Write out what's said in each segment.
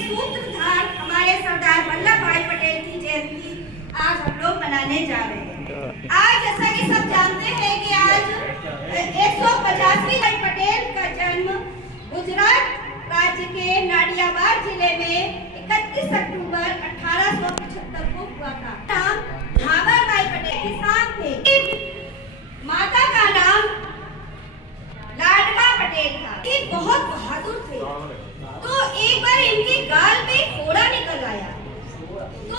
सूत्रधार हमारे सरदार वल्लभ भाई पटेल की जयंती आज हम लोग मनाने जा रहे हैं। आज जैसा कि सब जानते हैं कि आज 150वीं भाई पटेल का जन्म गुजरात राज्य के नाडियाबाद जिले में 31 अक्टूबर 1875 को हुआ था। नाम भाबर भाई पटेल किसान थे। माता का नाम लाडका पटेल था। ये बहुत बहादुर थे। तो एक बार इनके गाल में फोड़ा निकल आया, तो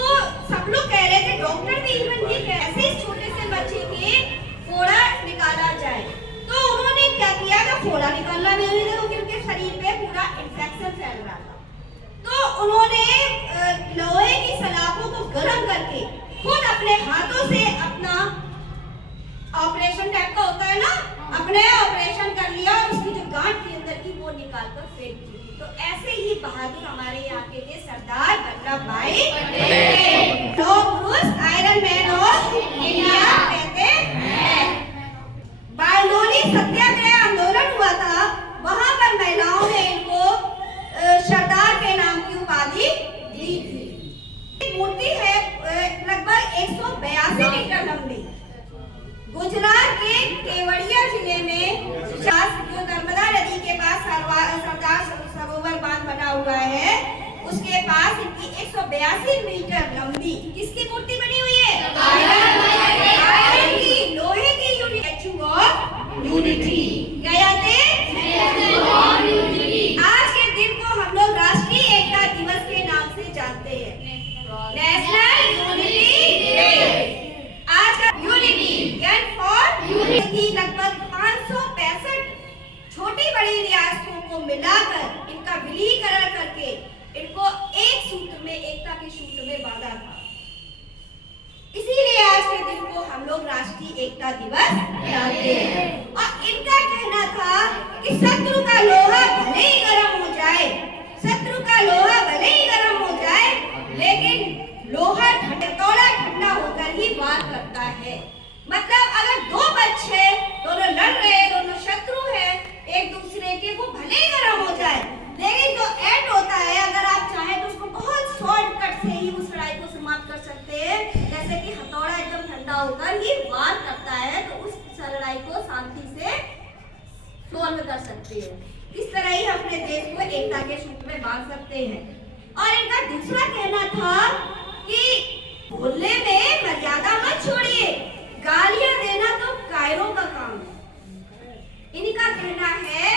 सब लोग कह रहे थे, डॉक्टर भी इवन ये कैसे इस छोटे से बच्चे के फोड़ा निकाला जाए। तो उन्होंने क्या किया कि फोड़ा निकालना भी नहीं था क्योंकि उनके शरीर पे पूरा इन्फेक्शन फैल रहा था। तो उन्होंने लोहे की सलाखों को गर्म करके खुद अपने हाथों से अपना ऑपरेशन टाइप का होता है ना, अपने ऑपरेशन कर लिया और उसकी जो गांठ थी अंदर की वो निकाल कर फेंक दी। तो ऐसे ही बहादुर हमारे यहाँ के थे सरदार वल्लभ भाई Patel. Iron man of India कहते हैं। बारडोली सत्याग्रह आंदोलन हुआ था, वहां पर महिलाओं ने इनको सरदार के नाम की उपाधि दी थी। मूर्ति है लगभग 182 मीटर लंबी। गुजरात के केवड़िया जिले में जो नर्मदा नदी के पास सरदार सरोवर बांध बना हुआ है, उसके पास इनकी 182 मीटर लंबी किसकी मूर्ति बनी हुई है? आयरन की, लोहे की स्टैच्यू ऑफ यूनिटी। क्या थे? आज के दिन को हम लोग राष्ट्रीय एकता दिवस के नाम से जानते हैं, नेशनल यूनिटी डे। आज का यूनिटी लगभग 565 छोटी बड़ी रियासतों को मिलाकर इनका विलीनीकरण करके इनको एक सूत्र में, एकता के सूत्र में बांधा था। इसीलिए आज के दिन को हम लोग राष्ट्रीय एकता दिवस मनाते हैं। और इनका कहना था कि शत्रु का लोहा भले ही गर्म हो जाए, शत्रु का लोहा भले ही गर्म हो जाए, लेकिन लोहा ठंडा होकर ही वार करता है। मतलब अगर दो बच्चे दोनों लड़ रहे हैं, दोनों शत्रु हैं एक दूसरे के, वो भले ही गर्म हो जाए, लेकिन जो एंड होता है, अगर आप चाहें तो उसको बहुत शॉर्टकट से ही उस लड़ाई को समाप्त कर सकते हैं। जैसे कि हथौड़ा एकदम ठंडा होकर ही वार करता है, तो उस लड़ाई को शांति से सॉल्व कर सकते हैं। इस तरह ही अपने देश को एकता के सूत्र में बांध सकते हैं। और इनका दूसरा कहना था कि बोलने में मर्यादा मत छोड़िए, गालियां देना तो कायरों का काम है। इनका कहना है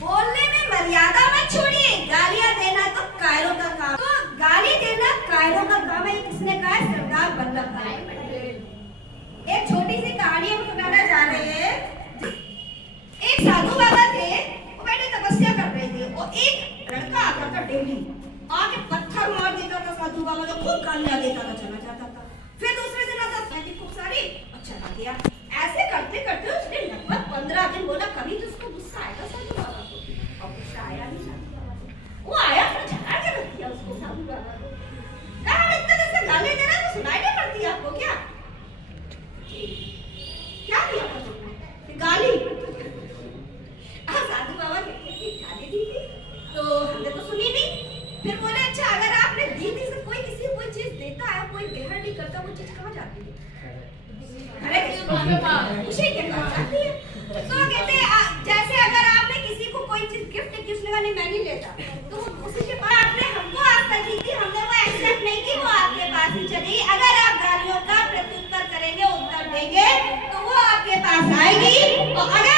बोलने में मर्यादा मत छोड़िए, गालियां देना तो कायरों का काम। तो गाली देना कायरों का काम है, किसने कहा? सरदार वल्लभ भाई पटेल। एक छोटी सी कहानी हम सुनाना जा रहे हैं। एक साधु बाबा थे, वो बैठे तपस्या कर रहे थे, और एक लड़का आता था डेली आके पत्थर मार देता था साधु बाबा को, खूब गालियां देता था, चला जाता था। फिर दूसरे दिन आता था, खूब सारी, अच्छा लग गया। ऐसे करते करते उसने लगभग 15 दिन बोला, कभी तो उसको गुस्सा आएगा साधु बाबा को, और गुस्सा आया नहीं साधु बाबा को। वो आया तो झगड़ा के रख दिया उसको साधु बाबा को। कहा इतने दिन से गाली दे रहा है, तो सुनाई नहीं पड़ती आपको क्या? क्या दिया था तुमने? गाली। साधु बाबा कहते गाली दी थी तो हमने तो सुनी नहीं। फिर बोले, अच्छा अगर आपने दी थी से कोई किसी कोई चीज देता है, कोई ग्रहण नहीं करता, वो चीज कहाँ जाती है? अरे उसी के पास जाती है। तो कहते जैसे अगर आपने किसी को कोई चीज गिफ्ट की, उसने कहा नहीं मैं नहीं लेता, तो उसी के पास आपने हमको आस्था दी थी, हमने वो एक्सेप्ट नहीं की, वो आपके पास ही चलेगी। अगर आप गालियों का प्रत्युत्तर करेंगे, उत्तर देंगे, तो वो आपके पास आएगी। और अगर